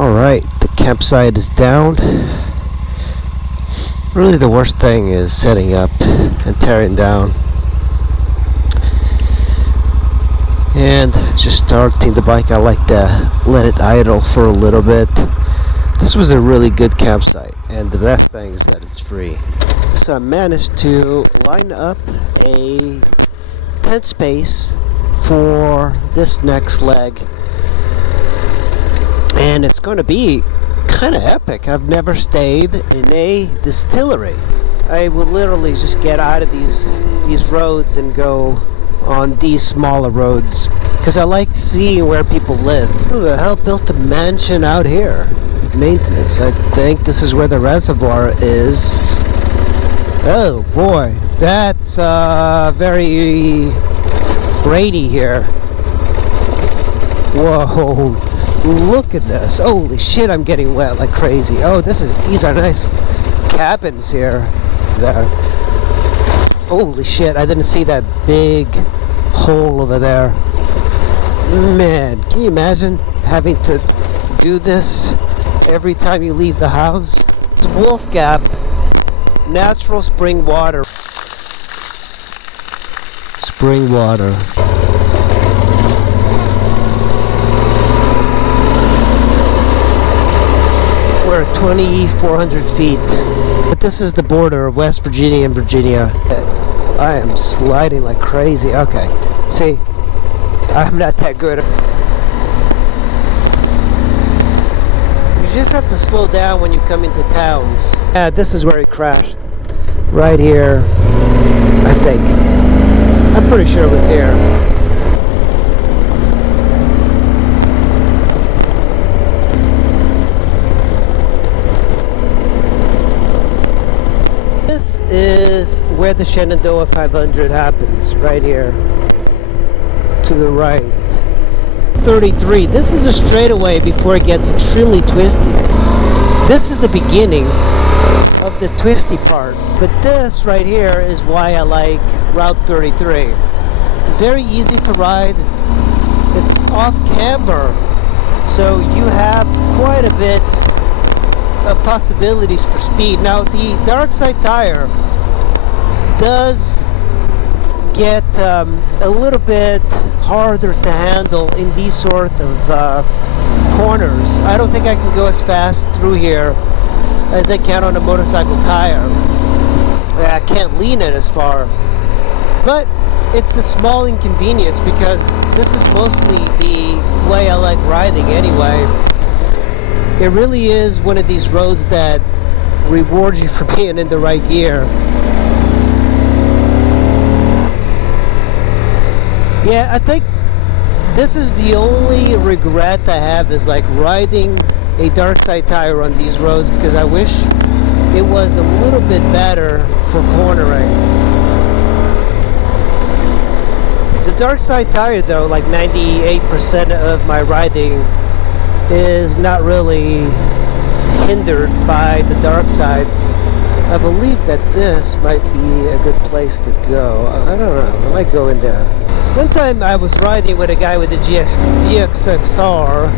Alright, the campsite is down. Really the worst thing is setting up and tearing down. And just starting the bike, I like to let it idle for a little bit. This was a really good campsite, and the best thing is that it's free. So I managed to line up a tent space for this next leg. And it's going to be kind of epic. I've never stayed in a distillery. I will literally just get out of these roads and go on these smaller roads because I like seeing where people live. Who the hell built a mansion out here? Maintenance. I think this is where the reservoir is. Oh boy, that's very grady here. Whoa. Look at this. Holy shit, I'm getting wet like crazy. Oh, these are nice cabins here. There. Holy shit, I didn't see that big hole over there. Man, can you imagine having to do this every time you leave the house? It's Wolf Gap, natural spring water. Spring water. We're at 2,400 feet. But this is the border of West Virginia and Virginia. I am sliding like crazy. Okay, see, I'm not that good. You just have to slow down when you come into towns. Yeah, this is where it crashed. Right here, I think. I'm pretty sure it was here. This is where the Shenandoah 500 happens, right here to the right. 33. This is a straightaway before it gets extremely twisty. This is the beginning of the twisty part, but this right here is why I like Route 33. Very easy to ride. It's off camber, so you have quite a bit of possibilities for speed. Now the dark side tire does get a little bit harder to handle in these sort of corners. I don't think I can go as fast through here as I can on a motorcycle tire. I can't lean it as far, but it's a small inconvenience because this is mostly the way I like riding anyway. It really is one of these roads that rewards you for being in the right gear. Yeah, I think this is the only regret I have, is like riding a dark side tire on these roads, because I wish it was a little bit better for cornering. The dark side tire though, like 98% of my riding is not really hindered by the dark side. I believe that this might be a good place to go. I don't know, I might go in there. One time I was riding with a guy with a GXXR,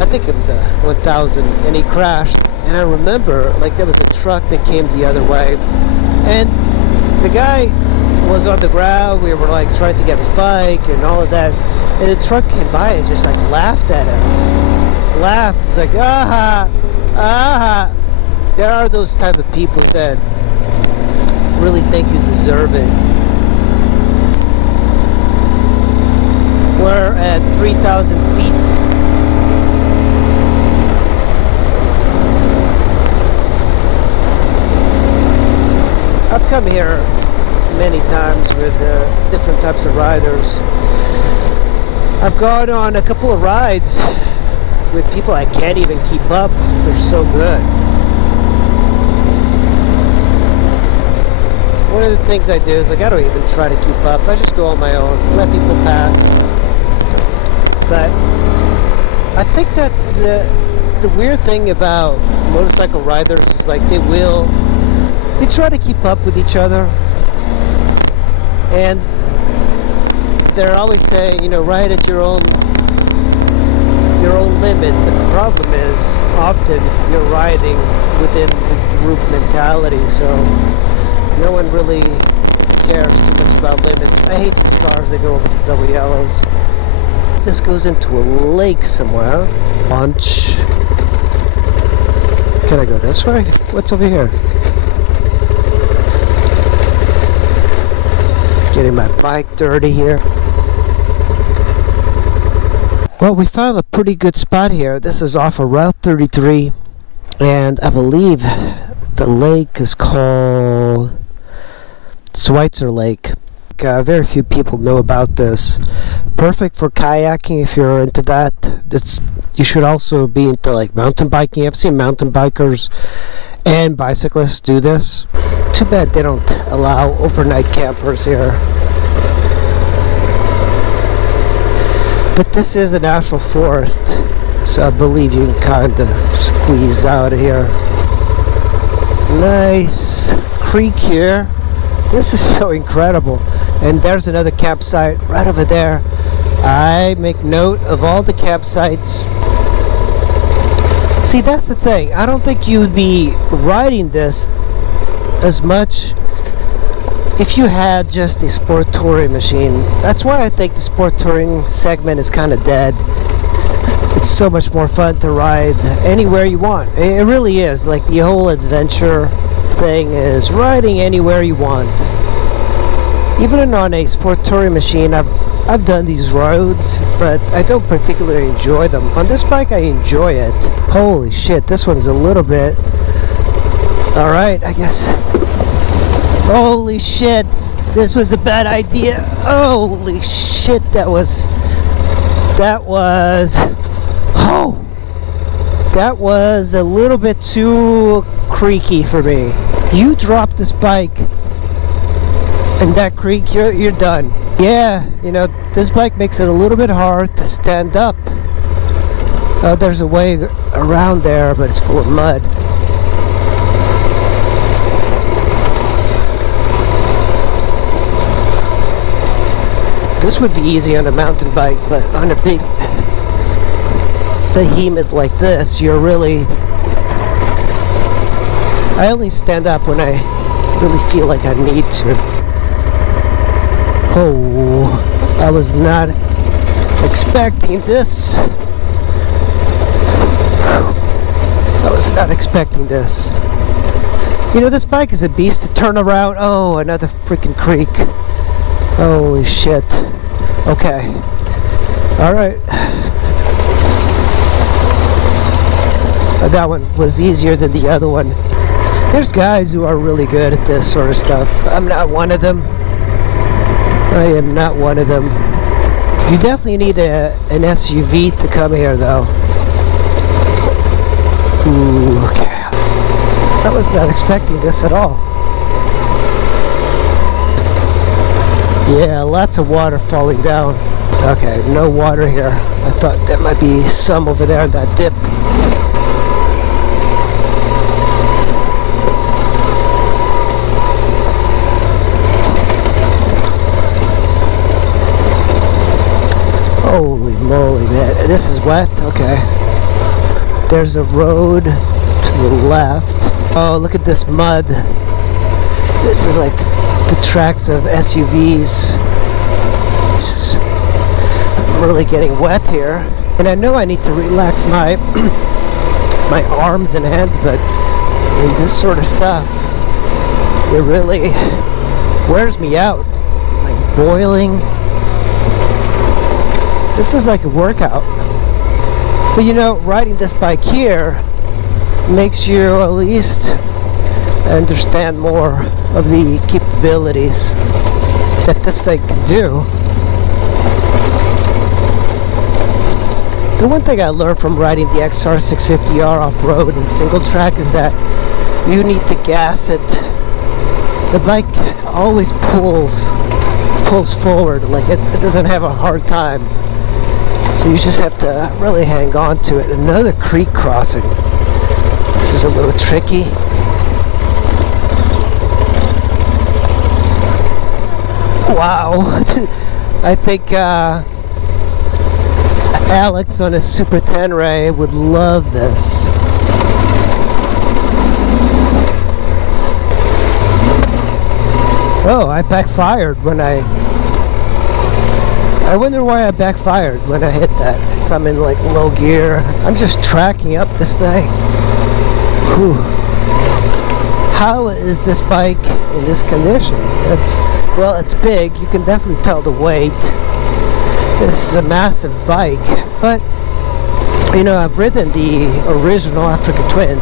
I think it was a 1000, and he crashed. And I remember, like, there was a truck that came the other way, and the guy was on the ground. We were like trying to get his bike and all of that, and the truck came by and just like laughed at us. Laughed. It's like, aha, aha. There are those type of people that really think you deserve it. We're at 3,000 feet. I've come here many times with different types of riders. I've gone on a couple of rides with people I can't even keep up. They're so good. One of the things I do is, like, I don't even try to keep up. I just go on my own, let people pass. But I think that's the weird thing about motorcycle riders is, like, they try to keep up with each other, and they're always saying, you know, ride at your own your own limit, but the problem is often you're riding within the group mentality, so no one really cares too much about limits. I hate these cars that go over the double yellows. This goes into a lake somewhere. Launch. Can I go this way? What's over here? Getting my bike dirty here. Well, we found a pretty good spot here. This is off of Route 33, and I believe the lake is called Schweitzer Lake. Very few people know about this. Perfect for kayaking if you're into that. You should also be into like mountain biking. I've seen mountain bikers and bicyclists do this. Too bad they don't allow overnight campers here. But this is a national forest, so I believe you can kind of squeeze out of here. Nice creek here. This is so incredible. And there's another campsite right over there. I make note of all the campsites. See, that's the thing. I don't think you would be riding this as much if you had just a sport touring machine. That's why I think the sport touring segment is kind of dead. It's so much more fun to ride anywhere you want. It really is. Like, the whole adventure thing is riding anywhere you want. Even on a sport touring machine, I've done these roads, but I don't particularly enjoy them. On this bike, I enjoy it. Holy shit, this one's a little bit... Alright, I guess... Holy shit, this was a bad idea. Holy shit, that was... Oh! That was a little bit too creaky for me. You drop this bike in that creek, you're done. Yeah, you know, this bike makes it a little bit hard to stand up. There's a way around there, but it's full of mud. This would be easy on a mountain bike, but on a big behemoth like this, you're really... I only stand up when I really feel like I need to. Oh, I was not expecting this. I was not expecting this. You know, this bike is a beast to turn around. Oh, another freaking creek. Holy shit. Okay. Alright. That one was easier than the other one. There's guys who are really good at this sort of stuff. I'm not one of them. I am not one of them. You definitely need an SUV to come here, though. Ooh, okay. I was not expecting this at all. Yeah, lots of water falling down. Okay, no water here. I thought there might be some over there in that dip. Holy moly, man. This is wet? Okay. There's a road to the left. Oh, look at this mud. This is like the tracks of SUVs. I'm really getting wet here. And I know I need to relax my my arms and hands, but in this sort of stuff, it really wears me out. Like boiling. This is like a workout. But you know, riding this bike here makes you at least understand more of the capabilities that this thing can do. The one thing I learned from riding the XR650R off-road and single track is that you need to gas it. The bike always pulls forward, like it doesn't have a hard time. So you just have to really hang on to it. Another creek crossing. This is a little tricky. Wow. I think Alex on a Super Tenere would love this. Oh, I backfired when I wonder why I backfired when I hit that. I'm in like low gear. I'm just tracking up this thing. Whew. How is this bike in this condition? Well, it's big. You can definitely tell the weight. This is a massive bike, but you know, I've ridden the original Africa Twin,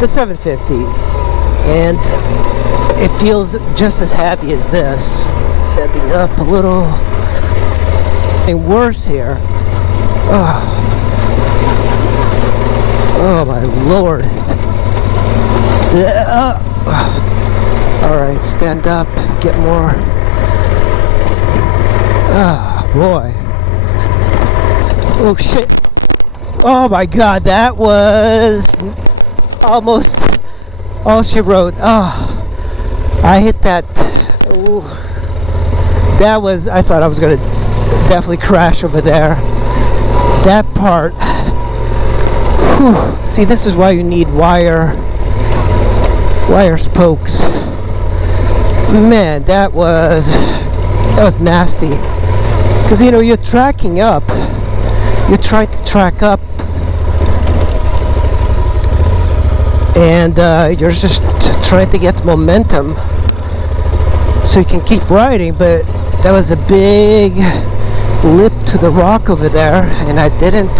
the 750, and it feels just as heavy as this. Bending up a little, and worse here. Oh my lord. Alright, stand up, get more. Boy. Oh shit. Oh my god, that was almost all she wrote. I hit that. Ooh. That was, I thought I was gonna definitely crash over there. That part. Whew. See, this is why you need wire spokes. Man, that was nasty. Because you know, you're tracking up. You're trying to track up, and you're just trying to get momentum so you can keep riding. But that was a big lip to the rock over there, and I didn't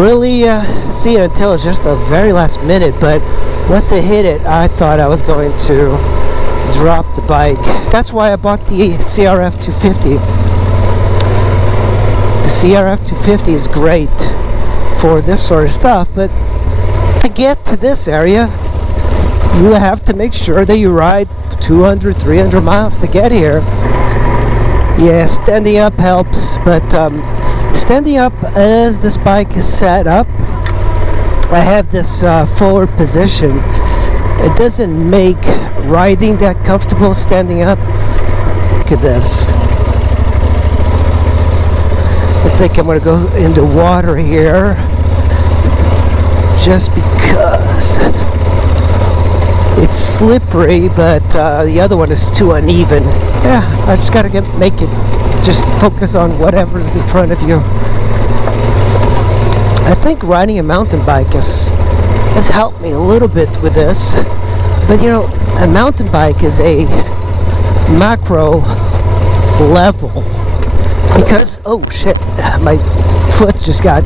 really see it until just the very last minute. But once I hit it, I thought I was going to drop the bike. That's why I bought the CRF 250. The CRF 250 is great for this sort of stuff, but to get to this area, you have to make sure that you ride 200, 300 miles to get here. Yeah, standing up helps, but standing up as this bike is set up, I have this forward position. It doesn't make riding that comfortable standing up. Look at this. I think I'm going to go in the water here just because it's slippery, but the other one is too uneven. Yeah, I just got to make it just focus on whatever's in front of you. I think riding a mountain bike has helped me a little bit with this, but you know, a mountain bike is a macro level, because oh shit, my foot just got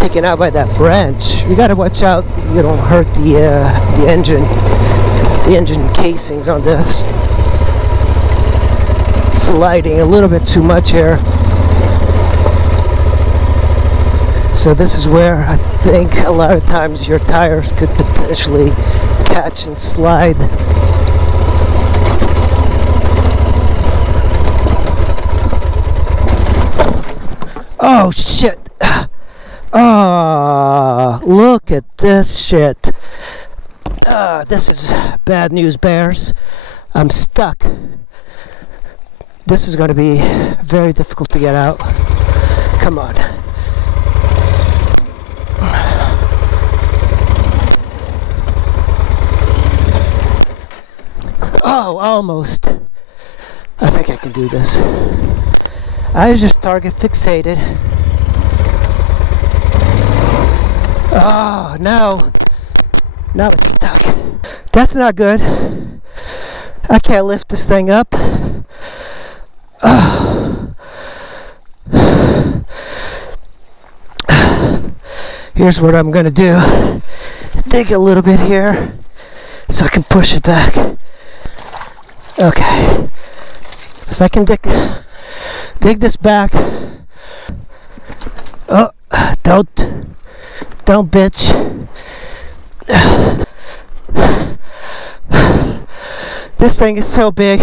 taken out by that branch. You gotta watch out you don't hurt the engine casings on this. Sliding a little bit too much here. So this is where I think a lot of times your tires could potentially catch and slide. Oh shit! Oh, look at this shit. This is bad news, bears. I'm stuck. This is going to be very difficult to get out. Come on. Oh, almost. I think I can do this. I was just target fixated. Oh, now it's stuck. That's not good. I can't lift this thing up. Oh. Here's what I'm gonna do. Dig a little bit here so I can push it back. Okay. If I can dig this back. Oh, don't bitch. This thing is so big.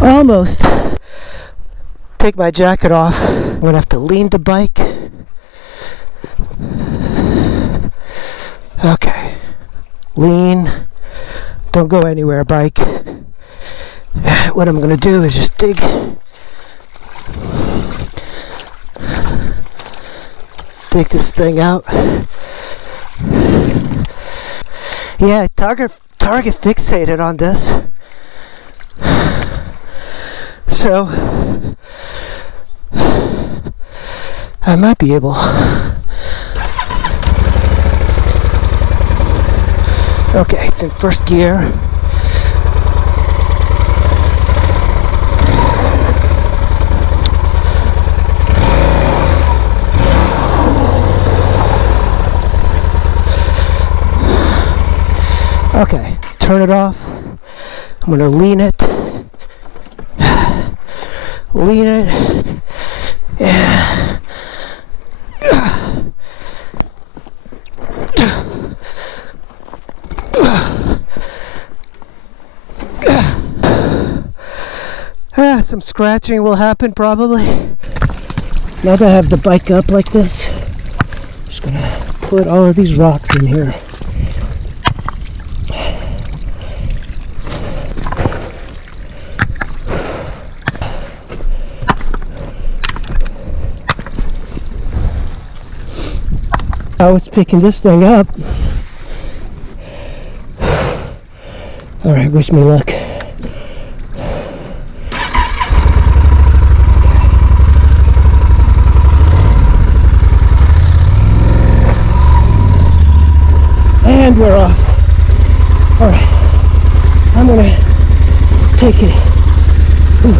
Almost. Take my jacket off. I'm gonna have to lean the bike. Okay. lean. Don't go anywhere, bike. What I'm gonna do is just dig. Dig this thing out. Yeah, target fixated on this. So I might be able. Okay, it's in first gear. Okay, turn it off. I'm going to lean it. Lean it. Yeah. Some scratching will happen probably. Now that I have the bike up like this, I'm just going to put all of these rocks in here. I was picking this thing up. Alright, wish me luck. And we're off. Alright, I'm gonna take it. Ooh,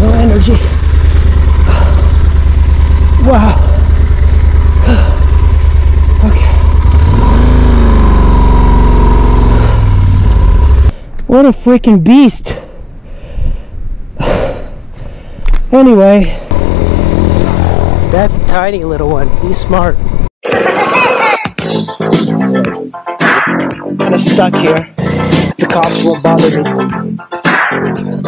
no energy. Wow. What a freaking beast. Anyway, that's a tiny little one. He's smart. Kind of stuck here. The cops won't bother me.